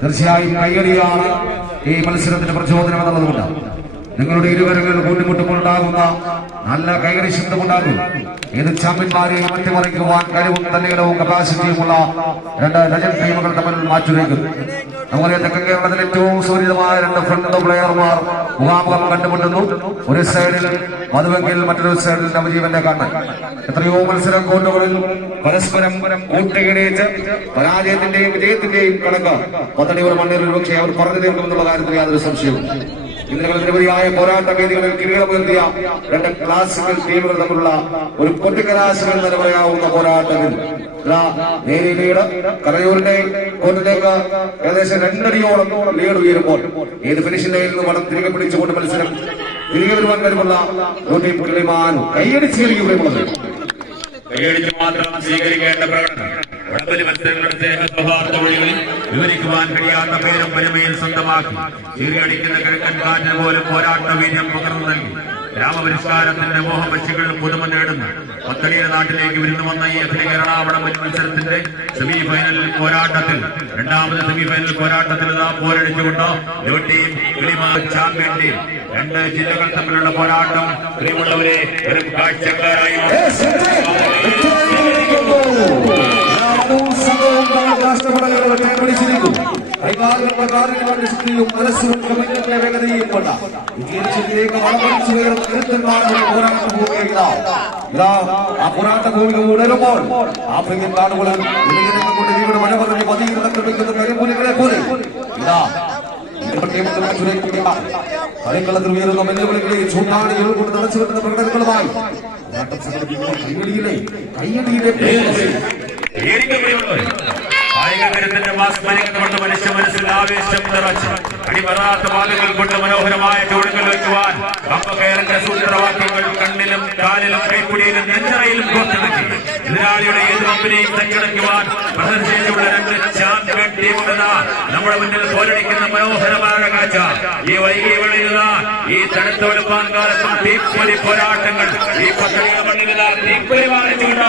തീർച്ചയായും കയ്യടിയാണ് ഈ മത്സരത്തിന്റെ പ്രചോദനം എന്നുള്ളതുകൊണ്ട് നിങ്ങളുടെ ഇരുവരങ്ങൾ കൂട്ടിമുട്ടുമ്പോൾ ഉണ്ടാകുന്ന നല്ല കൈകടി ശബ്ദമുണ്ടാകും. ഏത് ചാമ്പ്യന്മാരെയും അട്ടിമറിക്കുവാൻ കഴിവും തന്നെയും കപ്പാസിറ്റിയുമുള്ള രണ്ട് ലജൻഡ് ടീമുകൾ തമ്മിൽ മാറ്റുരയ്ക്കും. അതുപോലെ തെക്കൻ കേരളത്തിൽ ഏറ്റവും സുപരിതമായ രണ്ട് ഫ്രണ്ട് പ്ലെയർമാർ മുഖാമുഖം കണ്ടുമുട്ടുന്നു. ഒരു സൈഡിൽ മധുവെങ്കിൽ മറ്റൊരു സൈഡിൽ നവജീവന്റെ കണ്ണൻ. എത്രയോ മത്സരം കോട്ടുകളിൽ പരസ്പരം കൂട്ടിയിടിച്ച് പരാജയത്തിന്റെയും വിജയത്തിന്റെയും കണക്ക് പത്തടിയൂർ മണ്ണിൽ പക്ഷേ അവർ പറഞ്ഞു തീർക്കുമെന്നുള്ള കാര്യത്തിൽ യാതൊരു സംശയവും. ഇന്നലെ നിരവധിയായ പോരാട്ട വേദികളിൽ കിരീടമുയർത്തിയ രണ്ട് ക്ലാസിക്കൽ ടീമുകൾ തമ്മിലുള്ള ഒരു പൊട്ടിക്കലാശകൾ എന്ന് പറയാവുന്ന പോരാട്ടത്തിൽ നേരി ലീഡ് കരയൂരിന്റെ കോർട്ടിലേക്ക് ഏകദേശം 2 അടിയോളം ലീഡ് ഉയരുമ്പോൾ ഏത് ഫിനിഷിംഗ് ലൈനിൽ നിന്ന് വടം തിരികെ പിടിച്ചുകൊണ്ട് മത്സരം തിരികെ വരുവാൻ കഴിവുള്ള ടീം കിളിമാൻ കൈയടിച്ചിരിക്കുകയുള്ളത്. കൈയടിച്ച് മാത്രം സ്വീകരിക്കേണ്ട പ്രകടനം വടംവലി മത്സരങ്ങളുടെ സ്നേഹസൗഹാർദ്ദ വഴികളിൽ വിവരിക്കുവാൻ കഴിയാത്ത പേരും പെരുമയിൽ സ്വന്തമാക്കി ചീറിയടിക്കുന്ന കിഴക്കൻ കാറ്റിന് പോലും പോരാട്ട വീര്യം പകർന്നു നൽകി ഗ്രാമപരിഷ്കാരത്തിന്റെ മോഹപക്ഷികൾ പുതുമ നേടുന്നു. പത്തടിയുടെ നാട്ടിലേക്ക് വിരുന്നു വന്ന ഈ അഖില വടംവലി മത്സരത്തിന്റെ സെമിഫൈനൽ പോരാട്ടത്തിൽ രണ്ടാമത് സെമിഫൈനൽ പോരാട്ടത്തിൽ പോരടിച്ചുകൊണ്ട് ടീം കിളിമാൻ ചാമ്പ്യൻ ടീം. രണ്ട് ജില്ലകൾ തമ്മിലുള്ള പോരാട്ടം പ്രിയമുള്ളവരെ വെറും കാഴ്ചക്കാരായി പോരാട്ട ഭൂമിക ഉണരുമ്പോൾ ആഫ്രിക്കൻ നാടുകളിൽ കൊണ്ട് വീട് മഴ പറഞ്ഞ് പതിയിരിക്കുന്ന കരിമ്പുലികളെ പോലെ ഇതാ കളിക്കളത്തിൽ ഉയരുന്ന വെല്ലുവിളികളെ ചൂണ്ടാണികൾ കൊണ്ട് നിറച്ചു കിട്ടുന്ന പ്രകടനങ്ങളുമായി കായികത്തിന്റെ മാസ്മരികത മനുഷ്യ മനസ്സിൽ ആവേശം നിറച്ച് അടിമറാത്ത വാദങ്ങൾ കൊണ്ട് മനോഹരമായ ചുവടുകൾ വയ്ക്കുവാൻ കമ്പകയറിന്റെ സൂത്രവാക്യങ്ങൾ കണ്ണിലും കാലിലും കൈക്കുടിയിലും നെഞ്ചറയിലും കോർത്തിണക്കി എതിരാളിയുടെ ഏത് കമ്പനിയും തച്ചടയ്ക്കുവാൻ പ്രദർശിച്ചുള്ള രണ്ട് ചാമ്പ്യൻ ടീമുകളാ നമ്മുടെ മുന്നിൽ പോരടിക്കുന്ന മനോഹരമായ കാഴ്ച. ഈ വൈകിയ വേളയിലുള്ള ഈ തണുത്ത വെളുപ്പാൻ കാലത്തും തീപ്പൊരി പോരാട്ടങ്ങൾ ഈ പദ്ധതിയുടെ മണ്ണിൽ തീപ്പൊരി മാറിച്ചുകൊണ്ട്